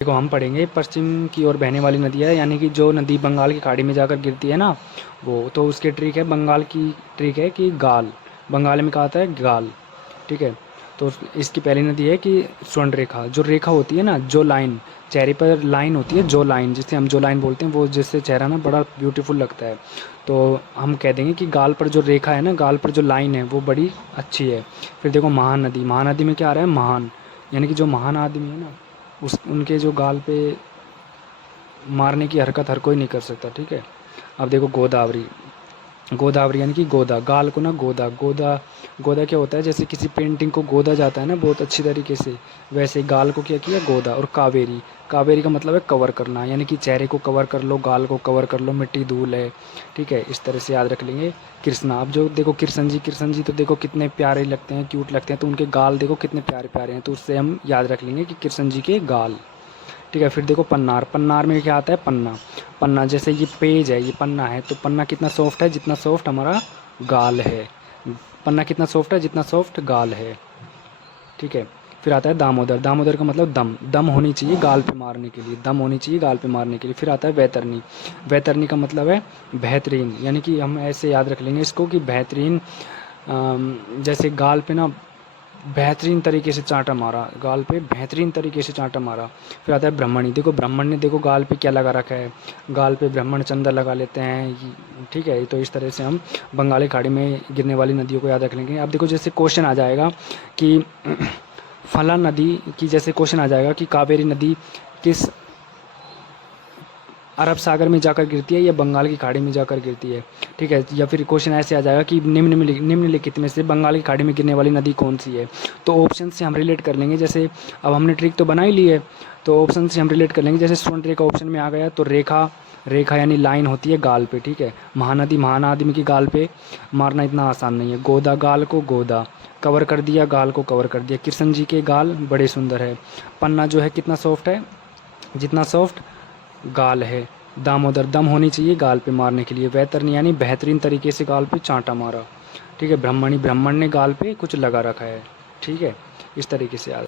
देखो हम पढ़ेंगे पश्चिम की ओर बहने वाली नदी है, यानी कि जो नदी बंगाल की खाड़ी में जाकर गिरती है ना, वो तो उसके ट्रिक है, बंगाल की ट्रिक है कि गाल, बंगाल में कहा आता है गाल। ठीक है। तो इसकी पहली नदी है कि स्वर्ण रेखा, जो रेखा होती है ना, जो लाइन, चेहरे पर लाइन होती है, जो लाइन जिसे हम जो लाइन बोलते हैं, वो जिससे चेहरा ना बड़ा ब्यूटीफुल लगता है। तो हम कह देंगे कि गाल पर जो रेखा है ना, गाल पर जो लाइन है वो बड़ी अच्छी है। फिर देखो महानदी, महानदी में क्या आ रहा है, महान, यानी कि जो महान आदमी है ना, उस उनके जो गाल पे मारने की हरकत हर कोई नहीं कर सकता। ठीक है। अब देखो गोदावरी, गोदावरी यानी कि गोदा, गाल को ना गोदा, गोदा, गोदा क्या होता है, जैसे किसी पेंटिंग को गोदा जाता है ना बहुत अच्छी तरीके से, वैसे गाल को क्या किया, गोदा। और कावेरी, कावेरी का मतलब है कवर करना, यानी कि चेहरे को कवर कर लो, गाल को कवर कर लो, मिट्टी धूल है। ठीक है, इस तरह से याद रख लेंगे। कृष्णा, अब जो देखो कृष्ण जी, कृष्ण जी तो देखो कितने प्यारे लगते हैं, क्यूट लगते हैं, तो उनके गाल देखो कितने प्यारे प्यारे हैं, तो उससे हम याद रख लेंगे कि कृष्ण जी के गाल। ठीक है। फिर देखो पन्नार, पन्नार में क्या आता है, पन्ना, पन्ना जैसे ये पेज है, ये पन्ना है, तो पन्ना कितना सॉफ्ट है, जितना सॉफ्ट हमारा गाल है। पन्ना कितना सॉफ्ट है, जितना सॉफ्ट गाल है। ठीक है। फिर आता है दामोदर, दामोदर का मतलब दम, दम होनी चाहिए गाल पे मारने के लिए, दम होनी चाहिए गाल पे मारने के लिए। फिर आता है वैतरणी, वैतरणी का मतलब है बेहतरीन, यानी कि हम ऐसे याद रख लेंगे इसको कि बेहतरीन, जैसे गाल पे ना बेहतरीन तरीके से चांटा मारा, गाल पे बेहतरीन तरीके से चांटा मारा। फिर आता है ब्राह्मणी, देखो ब्राह्मण ने देखो गाल पे क्या लगा रखा है, गाल पे ब्राह्मण चंदा लगा लेते हैं ठीक है। तो इस तरह से हम बंगाली खाड़ी में गिरने वाली नदियों को याद रख लेंगे। अब देखो जैसे क्वेश्चन आ जाएगा कि फला नदी की, जैसे क्वेश्चन आ जाएगा कि कावेरी नदी किस अरब सागर में जाकर गिरती है या बंगाल की खाड़ी में जाकर गिरती है। ठीक है। या फिर क्वेश्चन ऐसे आ जाएगा कि निम्नलिखित में से बंगाल की खाड़ी में गिरने वाली नदी कौन सी है। तो ऑप्शन से हम रिलेट कर लेंगे, जैसे अब हमने ट्रिक तो बना ही ली है, तो ऑप्शन से हम रिलेट कर लेंगे। जैसे स्वर्ण रेखा ऑप्शन में आ गया, तो रेखा, रेखा यानी लाइन होती है गाल पे। ठीक है। महानदी, महान आदमी की गाल पे मारना इतना आसान नहीं है। गोदा, गाल को गोदा, कवर कर दिया, गाल को कवर कर दिया। कृष्ण जी के गाल बड़े सुंदर है। पन्ना जो है कितना सॉफ्ट है, जितना सॉफ्ट गाल है। दामोदर, दम होनी चाहिए गाल पे मारने के लिए। वैतरणी यानी बेहतरीन तरीके से गाल पे चांटा मारा। ठीक है। ब्राह्मणी, ब्राह्मण ने गाल पे कुछ लगा रखा है। ठीक है। इस तरीके से याद